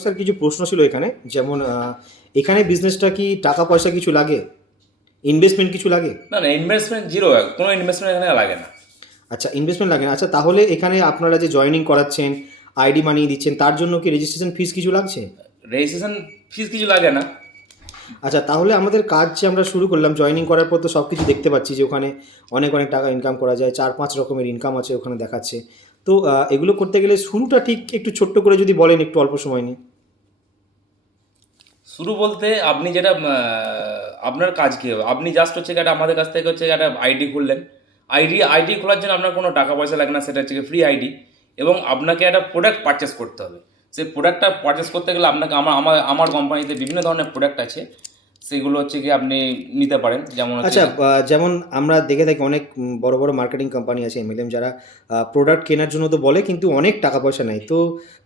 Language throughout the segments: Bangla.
স্যার কিছু প্রশ্ন ছিল এখানে, যেমন এখানে বিজনেসটা কি টাকা পয়সা কিছু লাগে, ইনভেস্টমেন্ট কিছু লাগে? না না, ইনভেস্টমেন্ট জিরো, কোনো ইনভেস্টমেন্ট এখানে লাগে না। আচ্ছা, ইনভেস্টমেন্ট লাগে না। আচ্ছা, তাহলে এখানে আপনারা যে জয়েনিং করাচ্ছেন, আইডি বানিয়ে দিচ্ছেন, তার জন্য কি রেজিস্ট্রেশন ফিস কিছু লাগছে? রেজিস্ট্রেশন ফিস কিছু লাগে না। আচ্ছা, তাহলে আমাদের কাজ যে আমরা শুরু করলাম, জয়েনিং করার পর তো সব কিছু দেখতে পাচ্ছি যে ওখানে অনেক অনেক টাকা ইনকাম করা যায়, 4-5 রকমের ইনকাম আছে ওখানে দেখাচ্ছে। তো এগুলো করতে গেলে শুরুটা ঠিক একটু ছোট্ট করে যদি বলেন একটু অল্প সময় নিয়ে। শুরু বলতে আপনি যেটা আপনার কাজ কী হবে, আপনি জাস্ট হচ্ছে একটা আমাদের কাছ থেকে হচ্ছে একটা আইডি খুললেন। আইডি খোলার জন্য আপনার কোনো টাকা পয়সা লাগে না, সেটা হচ্ছে ফ্রি আইডি। এবং আপনাকে একটা প্রোডাক্ট পারচেস করতে হবে। সেই প্রোডাক্টটা পারচেস করতে গেলে আপনাকে আমার কোম্পানিতে বিভিন্ন ধরনের প্রোডাক্ট আছে, সেগুলো হচ্ছে কি আপনি নিতে পারেন। যেমন হচ্ছে আচ্ছা, যেমন আমরা দেখে থাকি অনেক বড় বড় মার্কেটিং কোম্পানি আছে, এমএলএম, যারা প্রোডাক্ট কেনার জন্য তো বলে কিন্তু অনেক টাকা পয়সা নেয়, তো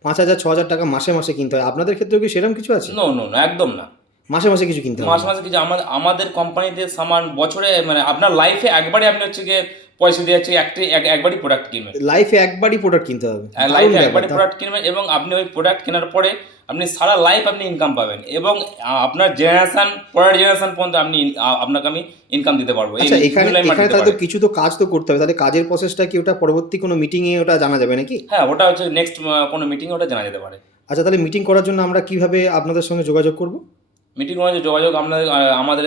5,000-6,000 টাকা মাসে মাসে কিনতে হয়। আপনাদের ক্ষেত্রেও কি সেরকম কিছু আছে? নো নো নো, একদম না। মাসে মাসে কিছু কিনতে হবে মাসে না? মাসে কিছু আমাদের কোম্পানিতে সামান বছরে মানে আপনার লাইফে একবারে আপনি হচ্ছে গিয়ে পয়সা দিয়ে হচ্ছে একবারই প্রোডাক্ট কিনবেন। লাইফে একবারই প্রোডাক্ট কিনতে হবে? দারুণ লাইফে ব্যাপার। একবারই প্রোডাক্ট কিনবেন এবং আপনি ওই প্রোডাক্ট কেনার পরে আপনি সারা লাইফ আপনি ইনকাম পাবেন এবং আপনার জেনারেশন পরের জেনারেশন পর্যন্ত আপনাকে আমি ইনকাম দিতে পারবো। আচ্ছা, এখানে লাইফ এখানে দিতে তাহলে তো পারে। কিছু তো কাজ তো করতে হবে, তাহলে কাজের প্রসেসটা কি ওটা পরবর্তী কোনো মিটিংয়ে ওটা জানা যাবে নাকি? হ্যাঁ, ওটা হচ্ছে নেক্সট কোনো মিটিংয়ে ওটা জানা যেতে পারে। আচ্ছা, তাহলে মিটিং করার জন্য আমরা কিভাবে আপনাদের সঙ্গে যোগাযোগ করব? মিটিং করার যোগাযোগ আমাদের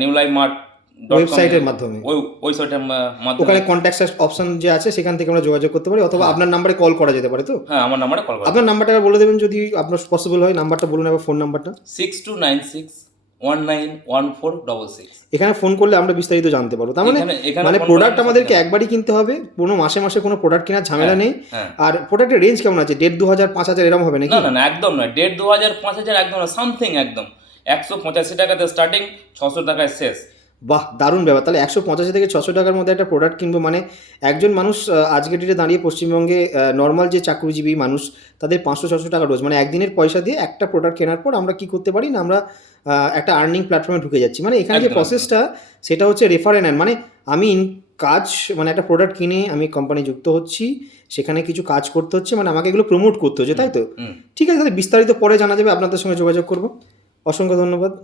নিউ লাইফ মার্ট ওয়েবসাইটের মাধ্যমে? ওয়েবসাইটের মাধ্যমে। ওখানে কন্ট্যাক্ট অপশন যে আছে সেখান থেকে আমরা যোগাযোগ করতে পারি, অথবা আপনার নাম্বারে কল করা যেতে পারে তো? হ্যাঁ, আমার নাম্বারে কল করুন। আপনার নাম্বারটা বলে দেবেন যদি আপনার পসিবল হয়। নাম্বারটা বলুন, এবার ফোন নাম্বারটা। 6296191466। এখানে ফোন করলে আমরা বিস্তারিত জানতে পারবো। তার মানে এখানে মানে ফোন প্রোডাক্ট করলে আমাদেরকে একবারই কিনতে হবে, কোনো মাসে মাসে কোনো প্রোডাক্ট কেনার ঝামেলা নেই। হ্যাঁ। আর প্রোডাক্টের রেঞ্জ কেমন আছে? 1,500, 2,000, 5,000 এরকম হবে নাকি? না না না, একদম নয়। 1,500, 2,000, 5,000 একদম না, সামথিং একদম 185 টাকাতে স্টার্টিং, 600 টাকায় শেষ। বাহ, দারুণ ব্যাপার। তাহলে 185 থেকে 600 টাকার মধ্যে একটা প্রোডাক্ট কিনবো, মানে একজন মানুষ আজকের ডেটে দাঁড়িয়ে পশ্চিমবঙ্গে নর্মাল যে চাকরিজীবী মানুষ, তাদের 500-600 টাকা রোজ, মানে একদিনের পয়সা দিয়ে একটা প্রোডাক্ট কেনার পর আমরা কি করতে পারি না, আমরা একটা আর্নিং প্ল্যাটফর্মে ঢুকে যাচ্ছি। মানে এখানে যে একদম, প্রসেসটা সেটা হচ্ছে রেফার অ্যান্ড আর্ন। মানে আমি কাজ, মানে একটা প্রোডাক্ট কিনে আমি কোম্পানি যুক্ত হচ্ছি, সেখানে কিছু কাজ করতে হচ্ছে, মানে আমাকে এগুলো প্রমোট করতে হচ্ছে, তাই তো? ঠিক আছে, তাহলে বিস্তারিত পরে জানা যাবে, আপনাদের সঙ্গে যোগাযোগ করবো। অসংখ্য ধন্যবাদ।